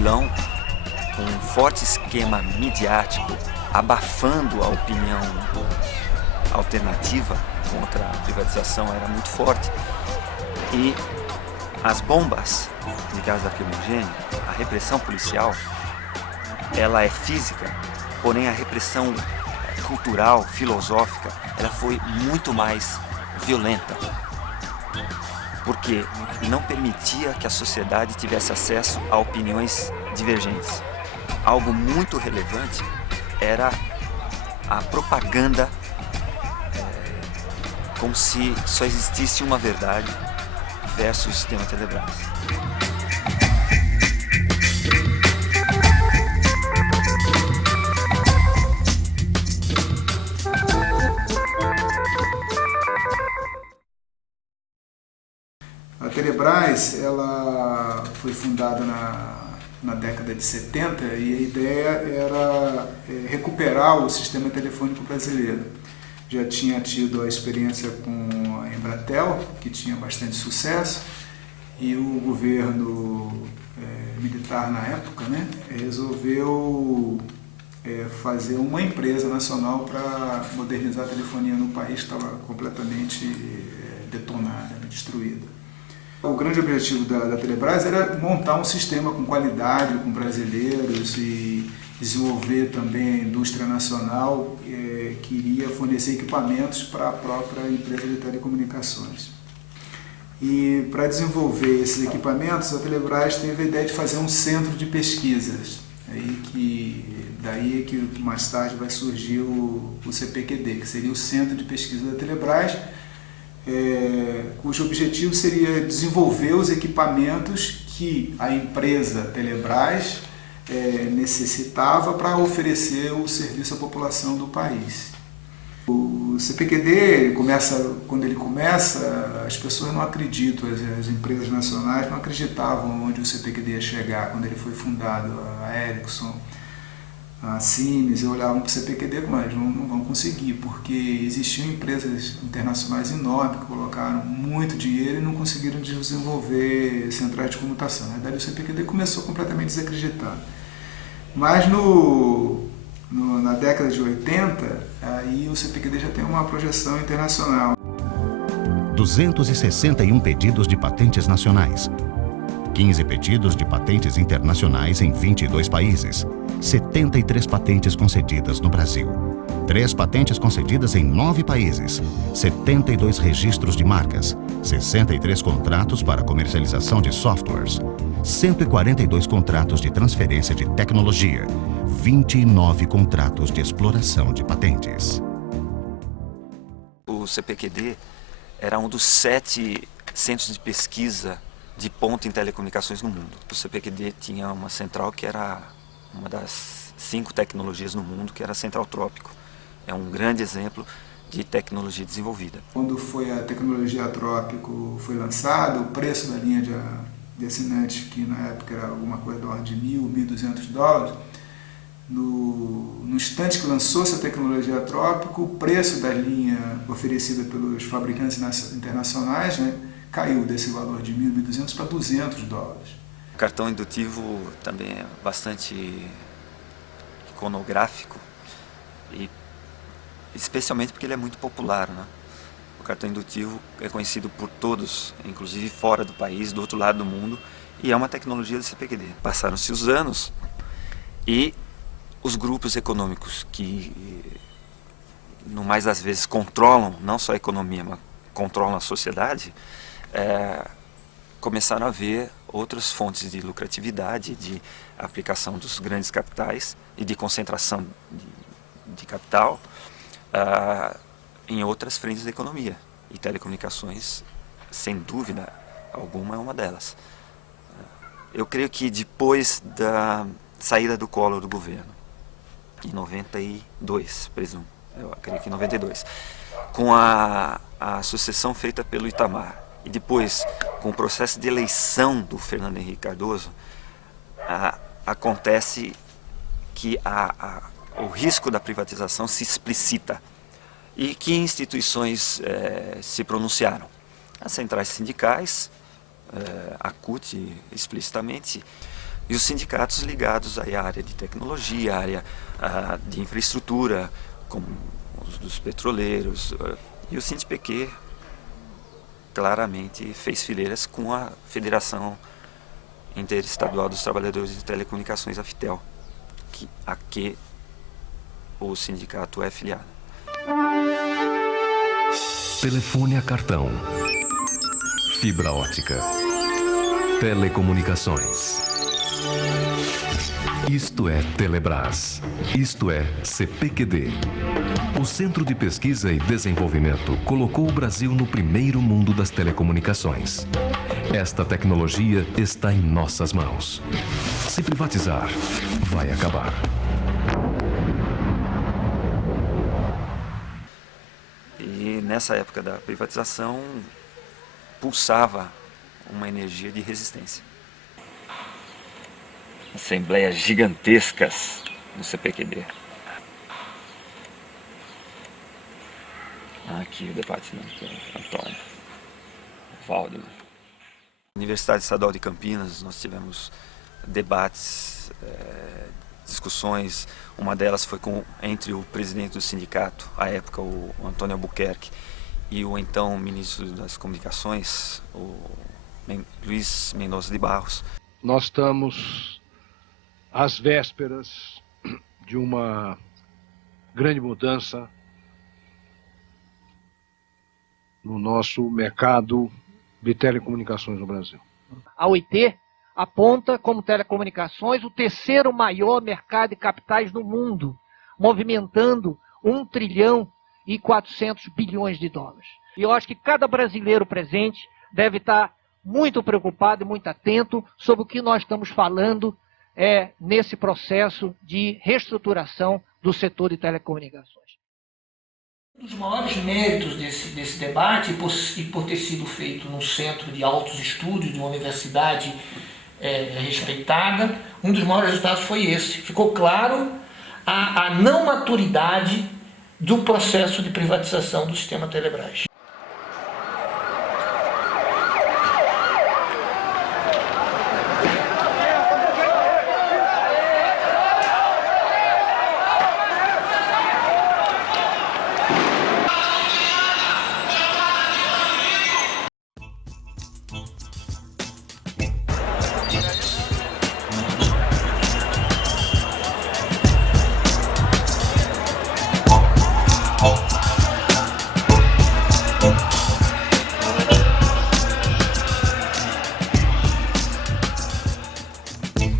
leilão com um forte esquema midiático, abafando a opinião alternativa contra a privatização era muito forte. E as bombas de gás lacrimogêneo, a repressão policial, ela é física, porém a repressão cultural, filosófica, ela foi muito mais violenta, porque não permitia que a sociedade tivesse acesso a opiniões divergentes. Algo muito relevante era a propaganda, como se só existisse uma verdade versus o sistema Telebrás. A Telebrás, ela foi fundada na década de 70 e a ideia era recuperar o sistema telefônico brasileiro. Já tinha tido a experiência com a Embratel, que tinha bastante sucesso, e o governo militar na época, né, resolveu fazer uma empresa nacional para modernizar a telefonia no país, que estava completamente detonada, destruída. O grande objetivo da Telebrás era montar um sistema com qualidade, com brasileiros, e desenvolver também a indústria nacional que iria fornecer equipamentos para a própria empresa de telecomunicações. E para desenvolver esses equipamentos, a Telebrás teve a ideia de fazer um centro de pesquisas. Daí que mais tarde vai surgir o CPQD, que seria o Centro de Pesquisa da Telebrás, cujo objetivo seria desenvolver os equipamentos que a empresa Telebrás necessitava para oferecer o serviço à população do país. O CPQD, quando ele começa, as pessoas não acreditam, as empresas nacionais não acreditavam onde o CPQD ia chegar. Quando ele foi fundado, a Ericsson, a Siemens, olhavam para o CPQD, mas não vão conseguir, porque existiam empresas internacionais enormes que colocaram muito dinheiro e não conseguiram desenvolver centrais de comutação. Na verdade, o CPQD começou completamente desacreditado. Mas na década de 80, aí o CPQD já tem uma projeção internacional. 261 pedidos de patentes nacionais, 15 pedidos de patentes internacionais em 22 países, 73 patentes concedidas no Brasil, 3 patentes concedidas em 9 países, 72 registros de marcas, 63 contratos para comercialização de softwares, 142 contratos de transferência de tecnologia, 29 contratos de exploração de patentes. O CPQD era um dos 7 centros de pesquisa de ponta em telecomunicações no mundo. O CPQD tinha uma central que era uma das 5 tecnologias no mundo, que era a Central Trópico. É um grande exemplo de tecnologia desenvolvida. Quando a tecnologia Trópico foi lançada, o preço da linha de assinantes, que na época era alguma coisa da ordem de $1.000, $1.200, no instante que lançou essa tecnologia Trópico, o preço da linha oferecida pelos fabricantes internacionais, né, caiu desse valor de $1.000, $1.200 para $200. O cartão indutivo também é bastante iconográfico, e especialmente porque ele é muito popular, né? O cartão indutivo é conhecido por todos, inclusive fora do país, do outro lado do mundo, e é uma tecnologia do CPQD. Passaram-se os anos e os grupos econômicos que, no mais das vezes, controlam não só a economia, mas controlam a sociedade, começaram a ver outras fontes de lucratividade, de aplicação dos grandes capitais e de concentração de capital em outras frentes da economia. E telecomunicações, sem dúvida alguma, é uma delas. Eu creio que depois da saída do Collor do governo, em 92, presumo, eu creio que em 92, com a sucessão feita pelo Itamar, e depois com o processo de eleição do Fernando Henrique Cardoso, acontece que o risco da privatização se explicita. E que instituições se pronunciaram? As centrais sindicais, a CUT explicitamente, E os sindicatos ligados à área de tecnologia, à área de infraestrutura, como os dos petroleiros. E o SINDPq claramente fez fileiras com a Federação Interestadual dos Trabalhadores de Telecomunicações, a FITEL, a que o sindicato é filiado. Telefone a cartão, fibra ótica, telecomunicações. Isto é Telebrás. Isto é CPQD. O Centro de Pesquisa e Desenvolvimento colocou o Brasil no primeiro mundo das telecomunicações. Esta tecnologia está em nossas mãos. Se privatizar, vai acabar. E nessa época da privatização, pulsava uma energia de resistência. Assembleias gigantescas no CPQD. Aqui o debate do Antônio Waldman. Universidade Estadual de Campinas, nós tivemos debates, discussões. Uma delas foi entre o presidente do sindicato, à época o Antônio Albuquerque, e o então ministro das Comunicações, o Luiz Mendonça de Barros. Nós estamos às vésperas de uma grande mudança no nosso mercado de telecomunicações no Brasil. A OIT aponta como telecomunicações o terceiro maior mercado de capitais do mundo, movimentando 1,4 trilhão de dólares. E eu acho que cada brasileiro presente deve estar muito preocupado e muito atento sobre o que nós estamos falando nesse processo de reestruturação do setor de telecomunicações. Um dos maiores méritos desse debate, e por ter sido feito num centro de altos estudos, de uma universidade respeitada, um dos maiores resultados foi esse. Ficou claro a não maturidade do processo de privatização do sistema Telebrás.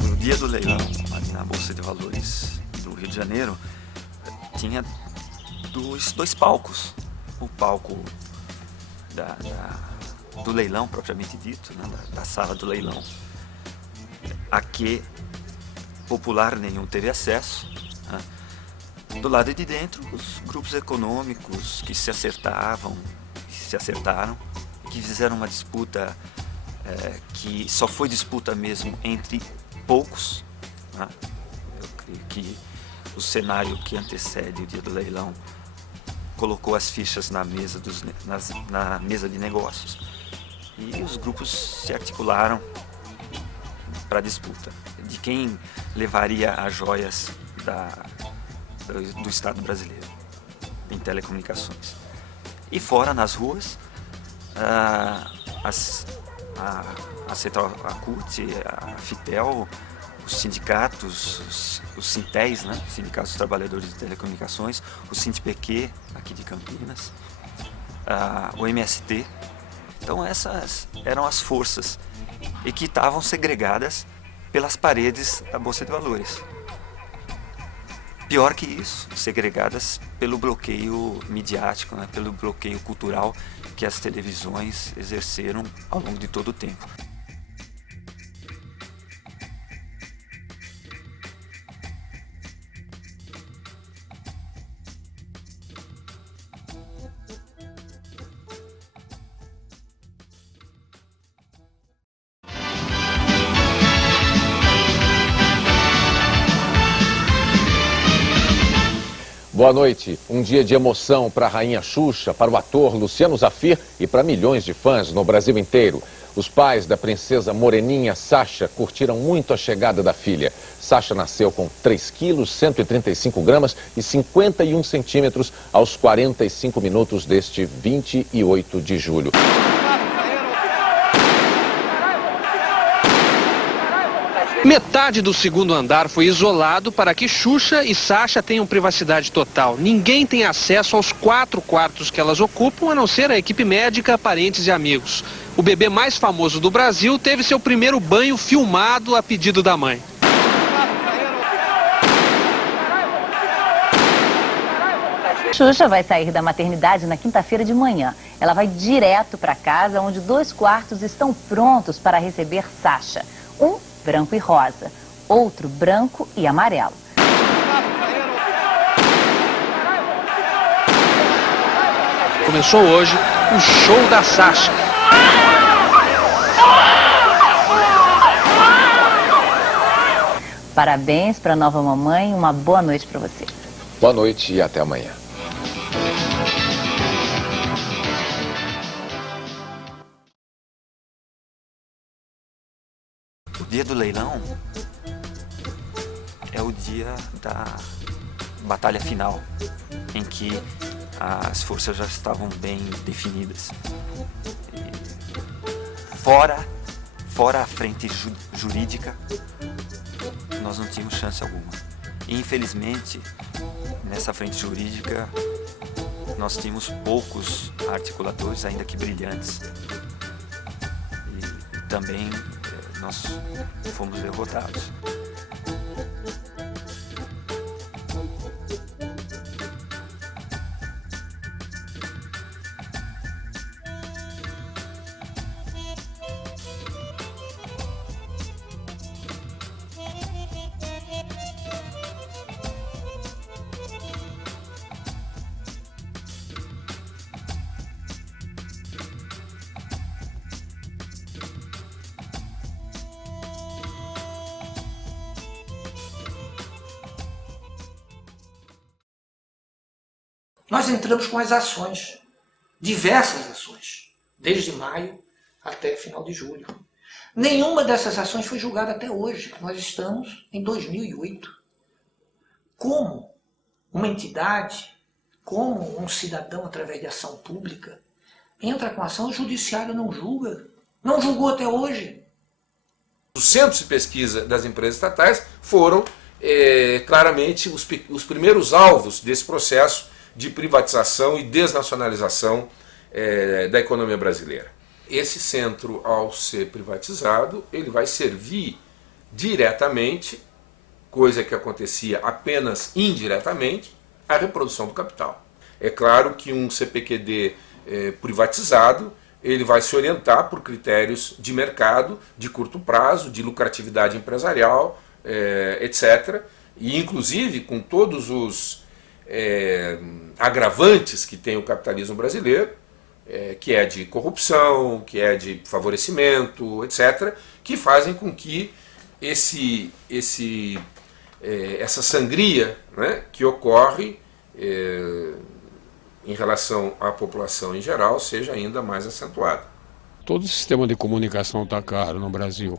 No dia do leilão, ali na Bolsa de Valores do Rio de Janeiro, tinha dois palcos. O palco do leilão, propriamente dito, né, da sala do leilão, a que popular nenhum teve acesso. Né. Do lado de dentro, os grupos econômicos que se acertaram, que fizeram uma disputa que só foi disputa mesmo entre poucos. Né. Eu creio que o cenário que antecede o dia do leilão colocou as fichas na mesa de negócios e os grupos se articularam para a disputa de quem levaria as joias do Estado brasileiro em telecomunicações. E fora, nas ruas, a Central, a CUT, a FITEL, os sindicatos, os Sintéis, né? Sindicatos dos Trabalhadores de Telecomunicações, o SINDPq, aqui de Campinas, o MST. Então essas eram as forças e que estavam segregadas pelas paredes da Bolsa de Valores. Pior que isso, segregadas pelo bloqueio midiático, né? Pelo bloqueio cultural que as televisões exerceram ao longo de todo o tempo. Boa noite. Um dia de emoção para a rainha Xuxa, para o ator Luciano Zafir e para milhões de fãs no Brasil inteiro. Os pais da princesa moreninha Sasha curtiram muito a chegada da filha. Sasha nasceu com 3 quilos, 135 gramas e 51 centímetros aos 45 minutos deste 28 de julho. Metade do segundo andar foi isolado para que Xuxa e Sasha tenham privacidade total. Ninguém tem acesso aos 4 quartos que elas ocupam, a não ser a equipe médica, parentes e amigos. O bebê mais famoso do Brasil teve seu primeiro banho filmado a pedido da mãe. Xuxa vai sair da maternidade na quinta-feira de manhã. Ela vai direto para casa, onde 2 quartos estão prontos para receber Sasha. Um branco e rosa, outro branco e amarelo. Começou hoje o show da Sasha. Parabéns para a nova mamãe, uma boa noite para você. Boa noite e até amanhã. O dia do leilão é o dia da batalha final, em que as forças já estavam bem definidas. Fora a frente jurídica, nós não tínhamos chance alguma. E, infelizmente, nessa frente jurídica, nós tínhamos poucos articuladores, ainda que brilhantes. E também nós fomos derrotados. Nós entramos com as ações, diversas ações, desde maio até final de julho. Nenhuma dessas ações foi julgada até hoje. Nós estamos em 2008. Como uma entidade, como um cidadão através de ação pública, entra com ação, o judiciário não julga. Não julgou até hoje. Os centros de pesquisa das empresas estatais foram claramente os primeiros alvos desse processo de privatização e desnacionalização da economia brasileira. Esse centro, ao ser privatizado, ele vai servir diretamente, coisa que acontecia apenas indiretamente, à reprodução do capital. É claro que um CPQD privatizado, ele vai se orientar por critérios de mercado, de curto prazo, de lucratividade empresarial, etc. E, inclusive, com todos os agravantes que tem o capitalismo brasileiro, que é de corrupção, que é de favorecimento, etc., que fazem com que essa sangria, né, que ocorre em relação à população em geral seja ainda mais acentuada. Todo o sistema de comunicação está caro no Brasil.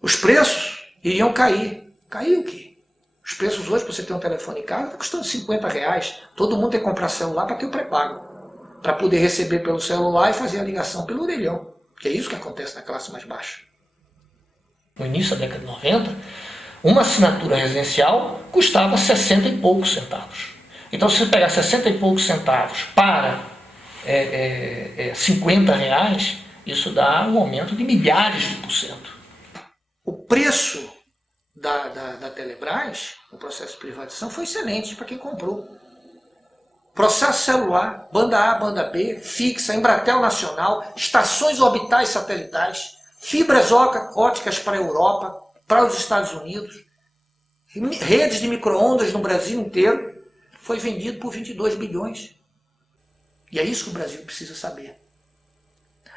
Os preços iriam cair. Cair o quê? Os preços hoje, para você ter um telefone em casa, está custando R$50. Todo mundo tem que comprar celular para ter o pré-pago. Para poder receber pelo celular e fazer a ligação pelo orelhão. Que é isso que acontece na classe mais baixa. No início da década de 90, uma assinatura residencial custava 60 e poucos centavos. Então, se você pegar 60 e poucos centavos para R$50, isso dá um aumento de milhares de %. O preço da Telebrás, no processo de privatização, foi excelente para quem comprou. Processo celular, banda A, banda B, fixa, Embratel Nacional, estações orbitais satelitais, fibras óticas para a Europa, para os Estados Unidos. redes de micro-ondas no Brasil inteiro, foi vendido por 22 bilhões. E é isso que o Brasil precisa saber.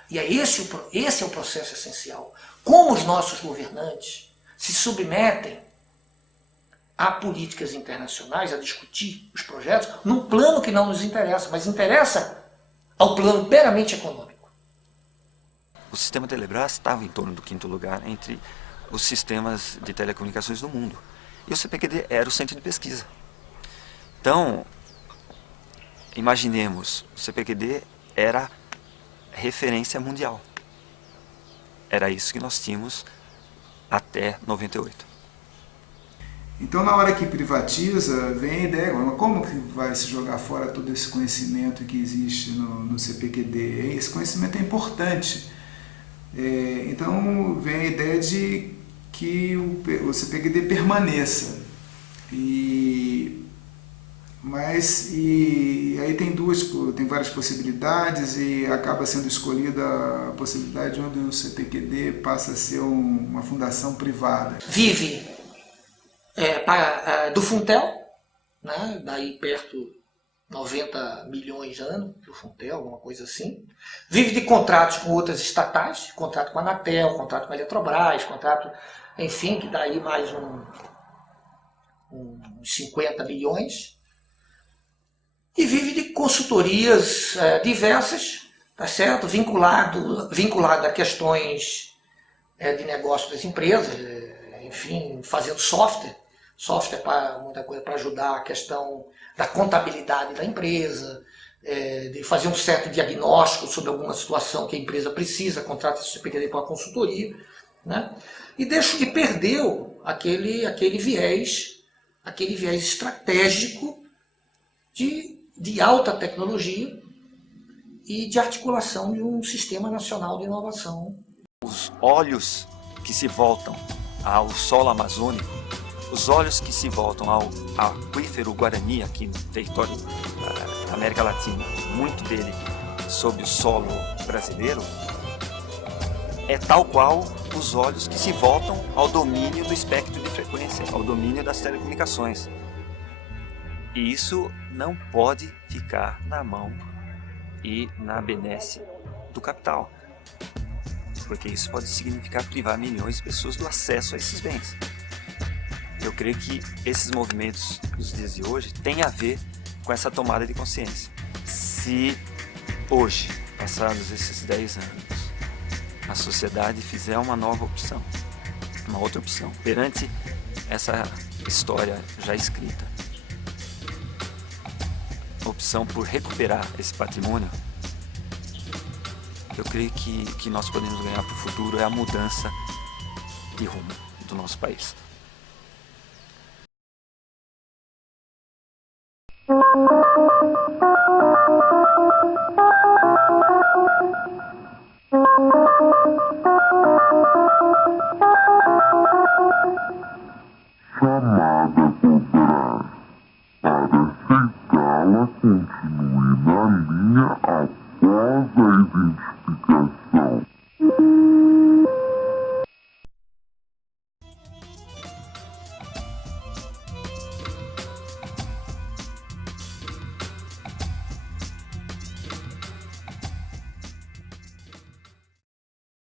E esse é o processo essencial. Como os nossos governantes se submetem a políticas internacionais, a discutir os projetos, num plano que não nos interessa, mas interessa ao plano meramente econômico. O sistema Telebrás estava em torno do 5º lugar entre os sistemas de telecomunicações do mundo. E o CPQD era o centro de pesquisa. Então, imaginemos, o CPQD era referência mundial. Era isso que nós tínhamos até 98. Então, na hora que privatiza, vem a ideia, mas como que vai se jogar fora todo esse conhecimento que existe no CPQD? Esse conhecimento é importante. Então, vem a ideia de que o CPQD permaneça. E aí tem várias possibilidades e acaba sendo escolhida a possibilidade onde o CPQD passa a ser uma fundação privada. Vive do Funtel, né? Daí perto 90 milhões de anos do Funtel, alguma coisa assim. Vive de contratos com outras estatais, contrato com a Anatel, contrato com a Eletrobras, contrato, enfim, que daí mais uns 50 milhões. E vive de consultorias diversas, tá certo? Vinculado a questões de negócio das empresas, enfim, fazendo software para muita coisa, para ajudar a questão da contabilidade da empresa, de fazer um certo diagnóstico sobre alguma situação que a empresa precisa, contrata esse CPQD para uma consultoria, né? E perdeu aquele viés estratégico de alta tecnologia e de articulação de um sistema nacional de inovação. Os olhos que se voltam ao solo amazônico, os olhos que se voltam ao aquífero Guarani, aqui no território da América Latina, muito dele sob o solo brasileiro, é tal qual os olhos que se voltam ao domínio do espectro de frequência, ao domínio das telecomunicações. E isso não pode ficar na mão e na benesse do capital, porque isso pode significar privar milhões de pessoas do acesso a esses bens. Eu creio que esses movimentos dos dias de hoje têm a ver com essa tomada de consciência. Se hoje, passados esses 10 anos, a sociedade fizer uma nova opção, uma outra opção, perante essa história já escrita, opção por recuperar esse patrimônio, eu creio que nós podemos ganhar para o futuro é a mudança de rumo do nosso país.